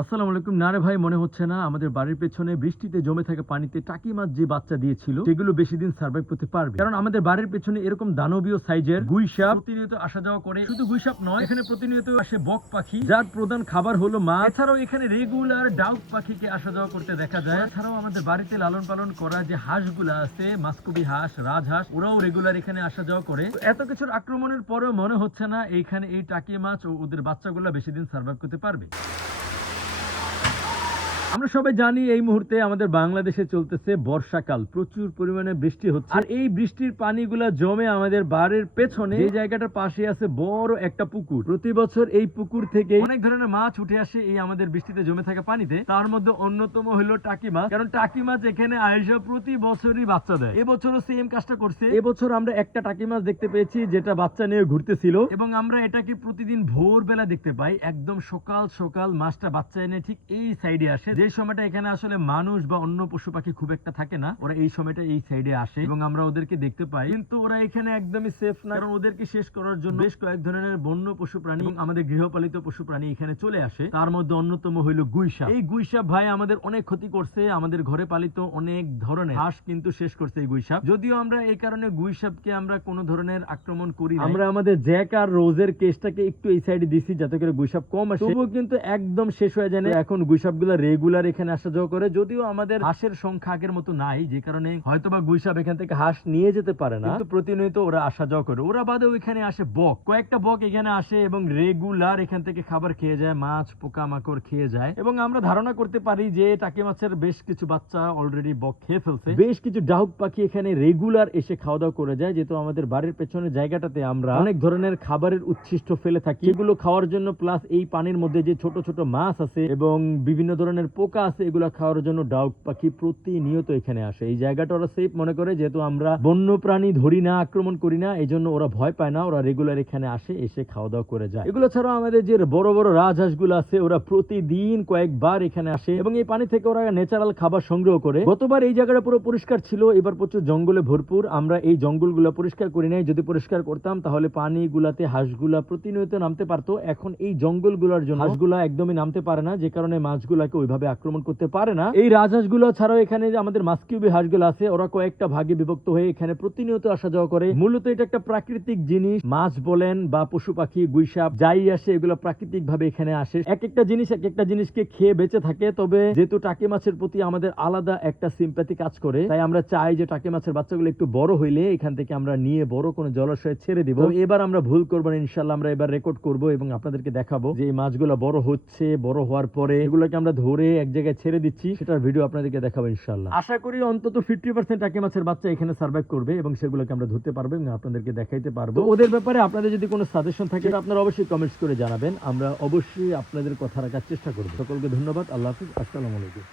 আসসালামু আলাইকুম। না রে ভাই, মনে হচ্ছে না আমাদের বাড়ির পেছনে বৃষ্টিতে জমে থাকা পানিতে টাকি মাছ যে বাচ্চা দিয়েছিল, সেগুলো বেশি দিন সার্ভাইভ করতে পারবে। কারণ আমাদের বাড়ির পেছনে এরকম দানবীয় সাইজের গুইসাপ প্রতিনিয়ত আসা যাওয়া করে। শুধু গুইসাপ নয়, এখানে প্রতিনিয়ত আসে বক পাখি, যার প্রধান খাবার হলো মাছ। এছাড়াও এখানে রেগুলার ডাউক পাখিকে আসা যাওয়া করতে দেখা যায়। এছাড়াও আমাদের বাড়িতে লালন পালন করা যে হাঁসগুলো আছে, মাস্কবি হাঁস রাজহাঁস ওরাও রেগুলার এখানে আসা যাওয়া করে। এত কিছুর আক্রমণের পরেও মনে হচ্ছে না এইখানে এই টাকি মাছ ও ওদের বাচ্চাগুলো বেশি দিন সার্ভাইভ করতে পারবে। আমরা সবাই জানি এই মুহূর্তে আমাদের বাংলাদেশে চলতেছে বর্ষাকাল। প্রচুর পরিমাণে বৃষ্টি হচ্ছে। আর এই বৃষ্টির পানিগুলা জমে আমাদের বাড়ির পেছনে এই জায়গাটার পাশে আছে বড় একটা পুকুর। প্রতি বছর এই পুকুর থেকে অনেক ধরনের মাছ উঠে আসে এই আমাদের বৃষ্টিতে জমে থাকা পানিতে। তার মধ্যে অন্যতম হলো টাকি মাছ। কারণ টাকি মাছ এখানে আয়সা প্রতি বছরই বাচ্চা দেয়। এবছরও সেম কাজটা করছে। এবছর আমরা একটা টাকি মাছ দেখতে পেয়েছি যেটা বাচ্চা নিয়ে ঘুরতেছিল। এবং আমরা এটাকে প্রতিদিন ভোরবেলা দেখতে পাই। একদম সকাল সকাল মাছটা বাচ্চা এনে ঠিক এই সাইডে আসে। যে সময়টা এখানে আসলে মানুষ বা অন্য পশু পাখি খুব একটা থাকে না, ওরা এই সময়টা এই সাইডে আসে এবং আমরা ওদেরকে দেখতে পাই। কিন্তু ওরা এখানে একদমই সেফ না, কারণ ওদেরকে শেষ করার জন্য বেশ কয়েক ধরনের বন্য পশু প্রাণী এবং আমাদের গৃহপালিত পশু প্রাণী এখানে চলে আসে। তার মধ্যে অন্যতম হইল গুইসাপ এই গুইসাপ ভাই আমাদের অনেক ক্ষতি করছে, আমাদের ঘরে পালিত অনেক ধরনের হাঁস কিন্তু শেষ করছে এই গুইসাপ যদিও আমরা এই কারণে গুইসাপকে আমরা কোনো ধরনের আক্রমণ করি। আমরা আমাদের জ্যাক আর রোজের কেসটাকে একটু এই সাইডে দিছি, যাতে করে গুইসাপ কম আসে। কিন্তু একদম শেষ হয়ে যায় এখন গুইসাপগুলা রেগুলার এখানে আসা যাওয়া করে, যদিও আমাদের হাঁসের সংখ্যা আগের মতো নাই, যে কারণে হয়তোবা গুইসাপ এখান থেকে হাঁস নিয়ে যেতে পারে না। কিন্তু প্রতিনিয়ত ওরা আসা যাওয়া করে। ওরা বাদে ওইখানে আসে বক। কয়েকটা বক এখানে আসে এবং রেগুলার এখান থেকে খাবার খেয়ে যায়, মাছ, পোকামাকড় খেয়ে যায়। এবং আমরা ধারণা করতে পারি যে টাকি মাছের বেশ কিছু বাচ্চা অলরেডি বক খেয়ে ফেলছে। বেশ কিছু ডাহুক পাখি এখানে রেগুলার এসে খাওয়া দাওয়া করে যায়, যেহেতু আমাদের বাড়ির পেছনের জায়গাটাতে আমরা অনেক ধরনের খাবারের উচ্ছিষ্ট ফেলে থাকি। এগুলো খাওয়ার জন্য প্লাস এই পানির মধ্যে যে ছোট ছোট মাছ আছে এবং বিভিন্ন ধরনের পোকা আছে, এগুলো খাওয়ার জন্য ডাউক পাখি প্রতিনিয়ত এখানে আসে। এই জায়গাটা ওরা সেফ মনে করে, যেহেতু আমরা বন্য প্রাণী ধরি না, আক্রমণ করি না এই জন্য ওরা ভয় পায় না, ওরা রেগুলার এখানে আসে, এসে খাওয়া দাওয়া করে যায়। এগুলো ছাড়াও আমাদের যে বড় বড় রাজহাঁসগুলো আছে, ওরা প্রতিদিন কয়েকবার এখানে আসে এবং এই পানি থেকে ওরা ন্যাচারাল খাবার সংগ্রহ করে। গতবার এই জায়গাটা পুরো পরিষ্কার ছিল, এবার প্রচুর জঙ্গলে ভরপুর। আমরা এই জঙ্গলগুলো পরিষ্কার করি নাই, যদি পরিষ্কার করতাম, তাহলে পানি গুলাতে হাঁসগুলা প্রতিনিয়ত নামতে পারতো। এখন এই জঙ্গলগুলোর জন্য হাঁসগুলা একদমই নামতে পারে না, যে কারণে মাছগুলাকে ওইভাবে আক্রমণ করতে পারে না। এই রাজহাঁসগুলো ছাড়াও এখানে যে আমাদের মাস্কিউবি হাঁসগুলো আছে, ওরা কয়েকটা ভাগে বিভক্ত হয়ে এখানে প্রতিনিয়ত আসা যাওয়া করে। মূলত এটা একটা প্রাকৃতিক জিনিস, মাছ বলেন বা পশু পাখি, গুইসাপ, যাই আসে, এগুলো প্রাকৃতিক ভাবে এখানে আসে। এক একটা জিনিস এক একটা জিনিসকে খেয়ে বেঁচে থাকে, তবে যেহেতু টাকি মাছের প্রতি আমাদের আলাদা একটা সিম্প্যাথি কাজ করে, তাই আমরা চাই যে টাকি মাছের বাচ্চাগুলো একটু বড় হইলে এখান থেকে আমরা নিয়ে বড় কোনো জলাশয়ে ছেড়ে দিব। এবার আমরা ভুল করব না ইনশাল্লাহ আমরা এবার রেকর্ড করব এবং আপনাদেরকে দেখাবো যে এই মাছগুলো বড় হচ্ছে, বড় হওয়ার পরে এগুলোকে আমরা ধরে এক জায়গায় ছেড়ে দিচ্ছি, সেটার ভিডিও আপনাদেরকে দেখাবো ইনশাল্লাহ আশা করি অন্তত ফিফটি পার্সেন্ট টাকি মাছের বাচ্চা এখানে সার্ভাইভ করবে এবং সেগুলোকে আমরা ধরতে পারব এবং আপনাদেরকে দেখাইতে পারব। ওদের ব্যাপারে আপনাদের যদি কোনো সাজেশন থাকে আপনারা অবশ্যই কমেন্টস করে জানাবেন। আমরা অবশ্যই আপনাদের কথা রাখার চেষ্টা করব। সকলকে ধন্যবাদ, আল্লাহ হাফিজ, আসসালামু আলাইকুম।